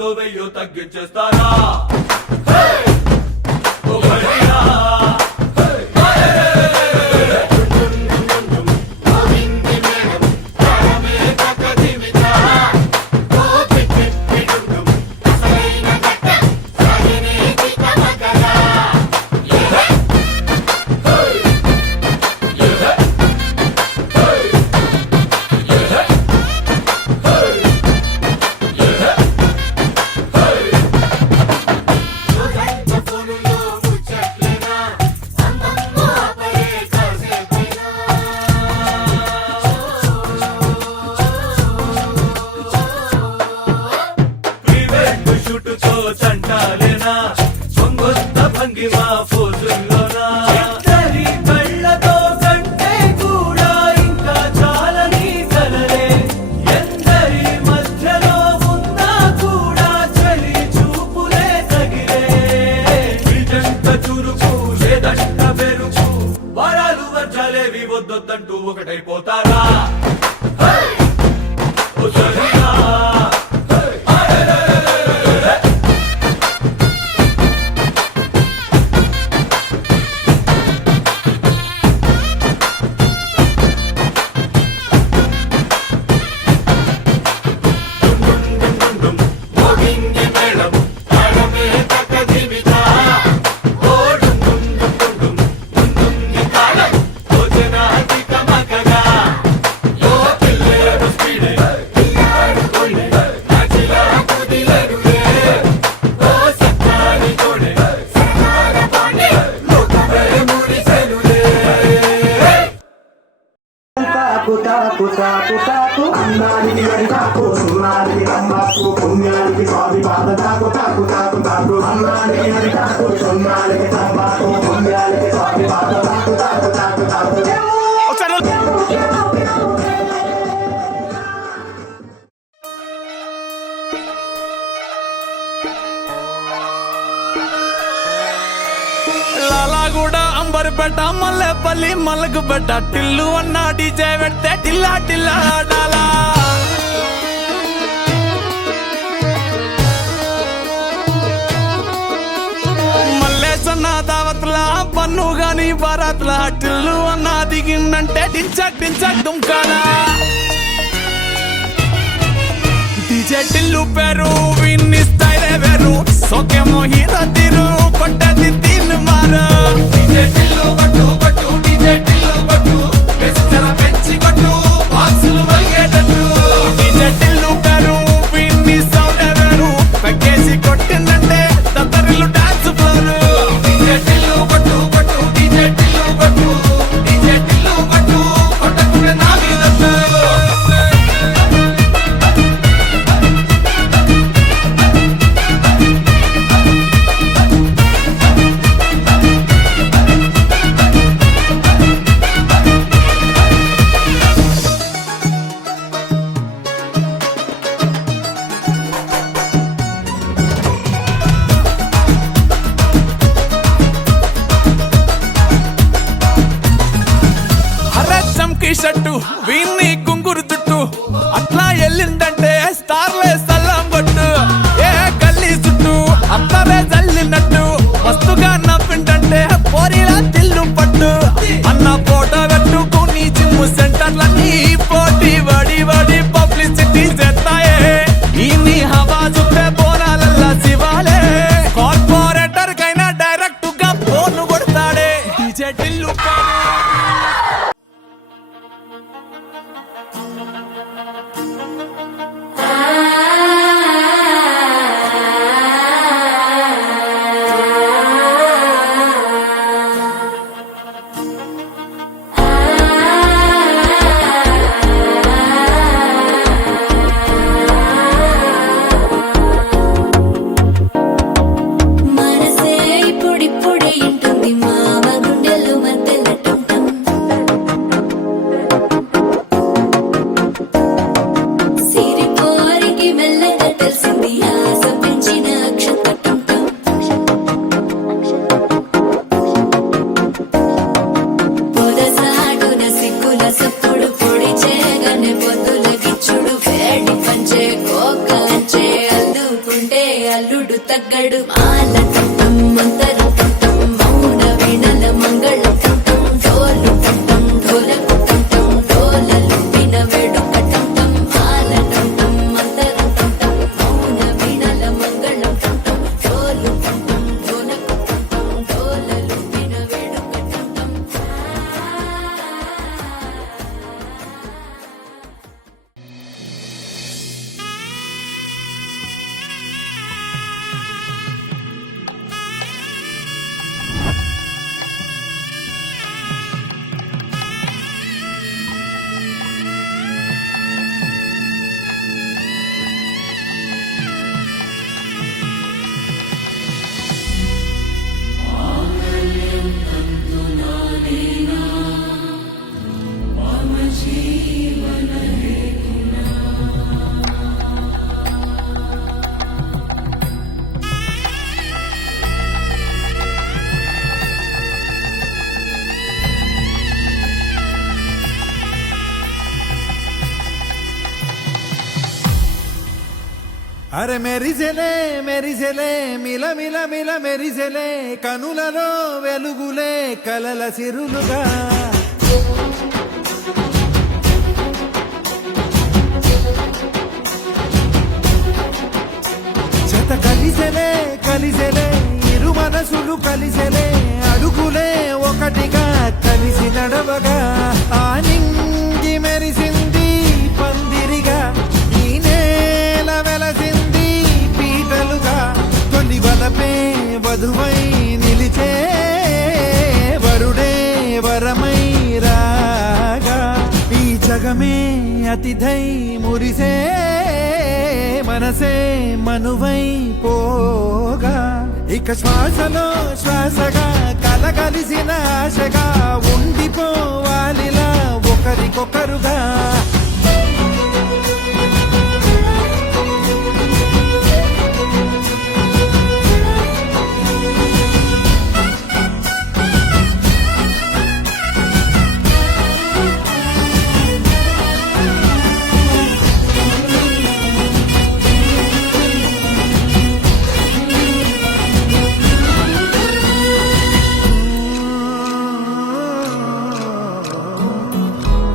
వందో వెయ్యో తగ్గించేస్తారా చంటాలేనా పొంగొత్త భంగిమా ఫోజుల్లోనా ఇద్దరి కళ్ళతో కంటే కూడా ఇంకా చాలని కలలే ఎందరి మధ్యలో ఉన్నా కూడా చలి చూపులే తగిలే నిజంత చురుకు లేదంట బెరుకు వరాలు వర్జాలేవి వద్దొద్దంటూ ఒకటైపోతారా అన్నానికి అరిటాకు సున్నానికి అమ్మాకు పుణ్యానికి స్వామి పాద తాకు తాకు తాకు తాకు అన్నానికి అరిటాకు సున్నానికి అమ్మాకు పుణ్యానికి స్వామి పాద తాకు తాకు తాకు తాకు లాలాగూడ అంబర్పేట మల్లెపల్లి మల్లకుపేట టిల్లు అన్న డీజే పెడితే టిల్లా టిల్లా ఆడాలా మల్లేసన్న దావత్ల పన్ను గాని బారాత్ల టిల్లు అన్న దిగిందంటే టించక్ టించక్ దుంకాలా డీజే టిల్లు పేరు విన్ని స్టైలే వేరు సోకేమో హీరో తీరు పట్టది తీన్ మారు డీజే టిల్లు పట్టు పట్టు డీజే టిల్లు పట్టు వెచ్చర పెంచి కొట్టు బాక్సులు మలిగేటట్టు డీజే టిల్లు పేరు విన్ని సౌండ్ వేరు పెక్కేసి కొట్టిందంటే తత్తరిల్లు డాన్స్ ఫ్లోర్ డీజే టిల్లు పట్టు పట్టు డీజే టిల్లు పట్టు డీజే టిల్లు పట్టు కొట్టకుండా నా మీద రగ్గడు మాల టం మంతర టం మౌన వీణల మంగళ టం డోలు టం డోలకు టం డోలలు విన వేడుక టం మాల టం మంతర టం మౌన వీణల మంగళ టం డోలు టం డోలకు టం డోలలు విన వేడుక టం. అరే మెరిసెలే మెరిసెలే మిల మిల మిల మెరిసెలే కనులలో వెలుగులే కలల సిరులుగా చెత కలిసెలే కలిసెలే ఇరు మనసులు కలిసెలే అడుగులే ఒకటిగా కలిసి నడవగా ఆ నింగి మెరిసింది పందిరిగా ఈ నేల వెలసింది పీటలుగా తొలి వలపే వధువై నిలిచే వరుడే వరమై రాగా ఈ జగమే అతిథై మురిసే మనసే మనువై పోగా ఇక శ్వాసలో శ్వాసగా కలగలిసిన ఆశగా ఉండిపోవాలిలా ఒకరికొకరుగా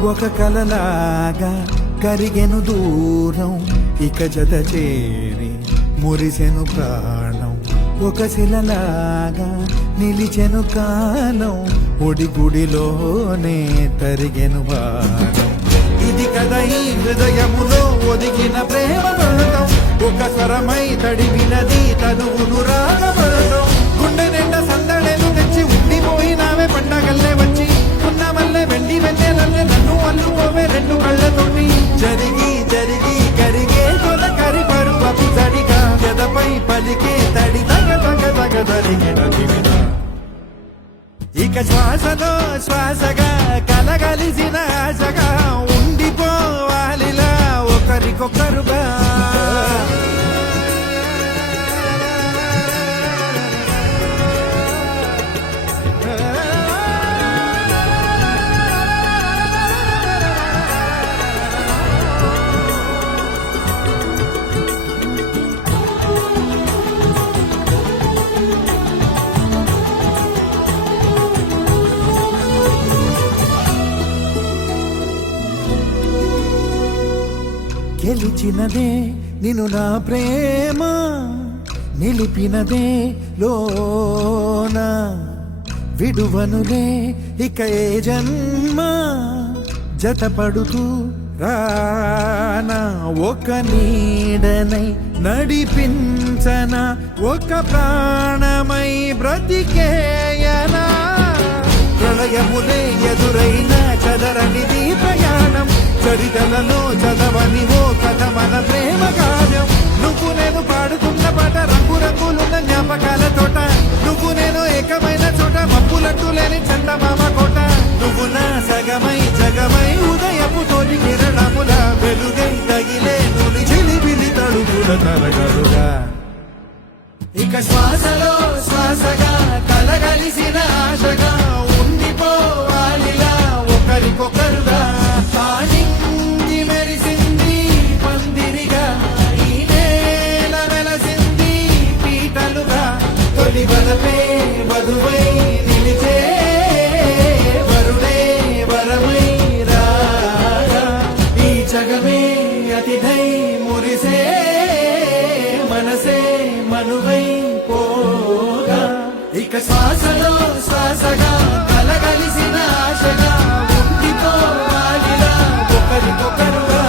ఒక కలలాగా కరిగెను దూరం ఇక జత చేరి మురిసెను ప్రాణం ఒక శిలలాగా నిలిచెను కాలం ఒడి గుడిలోనే తరిగెను భారం ఇది కదా ఈ హృదయములో ఒదిగిన ప్రేమ పర్వతం ఒక స్వరమై తడివినది తనువును రాగపడటం గుండె నిండా సందడేలు తెచ్చి ఉండిపోయినావే పండగల్లే వచ్చి ఉన్నమల్లే వెండి వెన్నెలల్లే నన్ను అల్లుకోవే రెండు కళ్ళతోటి జరిగి జరిగి కరిగే తొలకరి పరువపు తడిగా గదపై పలికే తడి తగ తగ తగ తరిగిన దివిన ఇక శ్వాసలో శ్వాసగా కలగలిసిన ఆశగా ఉండిపోవాలిలా ఒకరికొకరుగా గెలిచినదే నిన్ను నా ప్రేమ నిలిపినదే లోన విడువనులే ఇక ఏ జన్మ జతపడుతూ రానా ఒక నీడనై నడిపించన ఒక ప్రాణమై బ్రతికేయనా ప్రళయములే ఎదురైన చదరనిది ప్రయాణం చరితలలో చదవని ఓ కథ మన ప్రేమ కావ్యం నువ్వు నేను పాడుతున్న పాట రంగు రంగులున్న జ్ఞాపకాల తోట నువ్వు నేను ఏకమైన చోట మప్పులట్టు లేని చందమామ కోట నువ్వు నా సగమై జగమై ఉదయపు తోటి కిరణముల వెలుగై తగిలే నులి చిలిబిలి తడుగుల తరగలుగా ఇక శ్వాసలో శ్వాసగా కలగలిసిన ఆశగా ఉండిపోవాలిలా ఒకరికొకరుగా నింగి మెరిసింది పందిరిగా ఈ నేల వెలసింది పీట చదువై నిలిచే వరుడే వరమై రాగా ఈ జగమే అతిథై మురిసే మనసే మనువై పోగా ఇక శ్వాసలో శ్వాసగా కలగలిసిన ఆశగా ఉండిపోవాలిలా ఒకరికొకరుగా.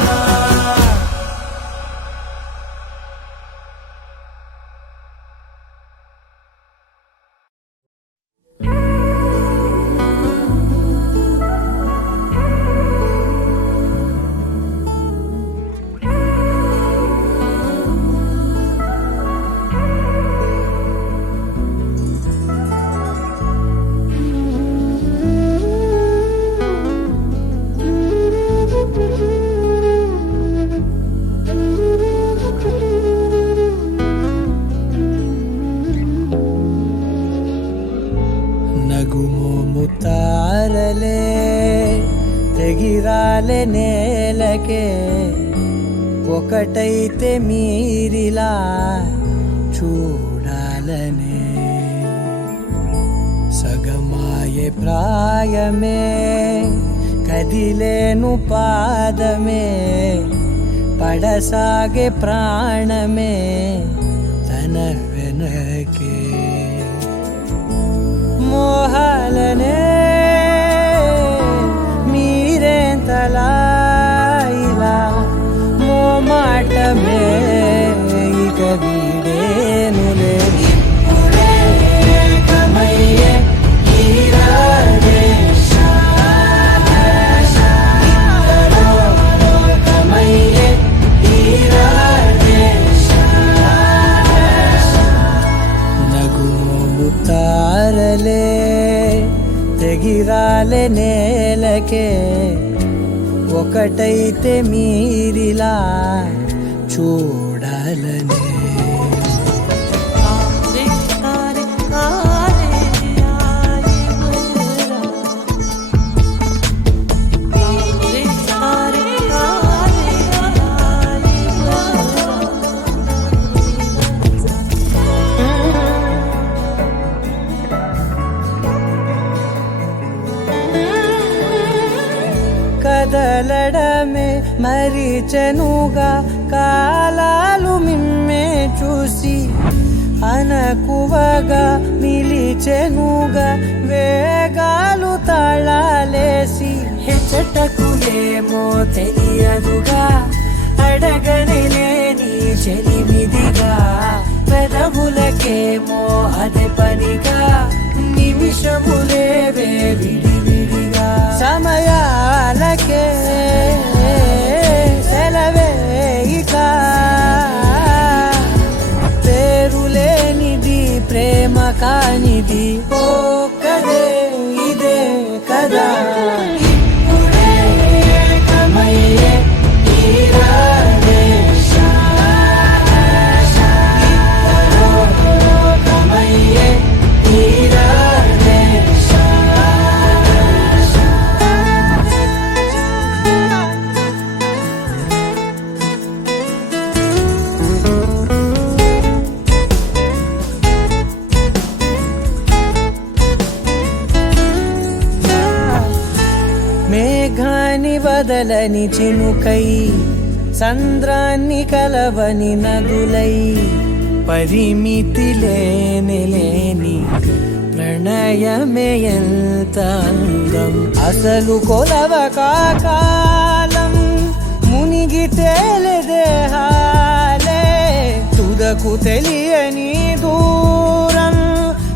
నగుమోము తారలే ఎగిరాలే నేలకే ఒకటైతే మీరిలా చూడాలనే సగమాయే ప్రాయమే కదిలేను పాదమే పడసాగే ప్రాణమే తన వెనకే మోహాలనే మీరేంతలా ఇలా మోమాటమే ఇక వీడేనులే ఇప్పుడే కమయ్యే ఈరాడే ఇద్దరో లోకమయ్యే ఈరాడే నగుమోము తారలే తెగిరాలే నేలకే ఒకటైతే మీరిలా చూడాలనే కదలడమే మరిచెనుగా కాలాలు మిమ్మే చూసి అనకువగా నిలిచెనుగా వేగాలు తాళాలేసి హెచ్చటకులేమో తెలియదుగా అడగనే లేని చెలిమిదిగా పెదవులకేమో అదే పనిగా నిమిషములేవే విడివిడిగా సమయాలకే సెలవే ఇక పేరులేనిది ప్రేమ కానిది ఓ కదే ఇదే కదా ఇప్పుడే కమయ్యే ఈరాడే ఇద్దరో లోకమయ్యే ఈరాడే మేఘాన్ని వదలని చినుకై సంద్రాన్ని కలవని నదులై పరిమితి లేని ప్రణయమే ఎంత అందం అసలు కొలవ కాలం మునిగి తేలిదేహాలే తుదకు తెలియని దూరం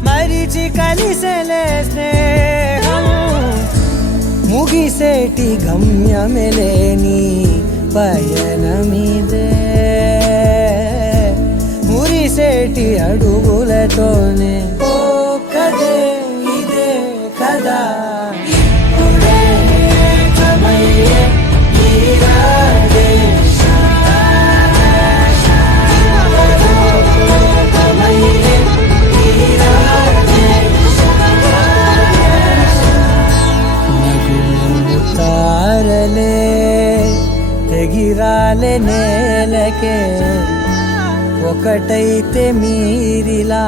మరిచి కలిసెలే స్నేహం ముగిసేటి గమ్యమెలేని పయనమిదే మురిసేటి అడుగులతోనే ఓ కదే ఇదే కదా ఇప్పుడే కమయ్యే ఈరాడే కమయ్యే ఈరాడే నగుమోము తారలే తెగిరాలే నేలకే ఒకటైతే మీరిలా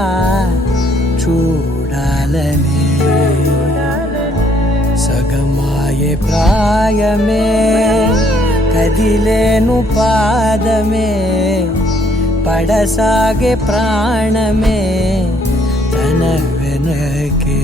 చూడాలి చూడాలనే సగమాయే ప్రాయమే కదిలేను పాదమే పడసాగే ప్రాణమే తన వెనకే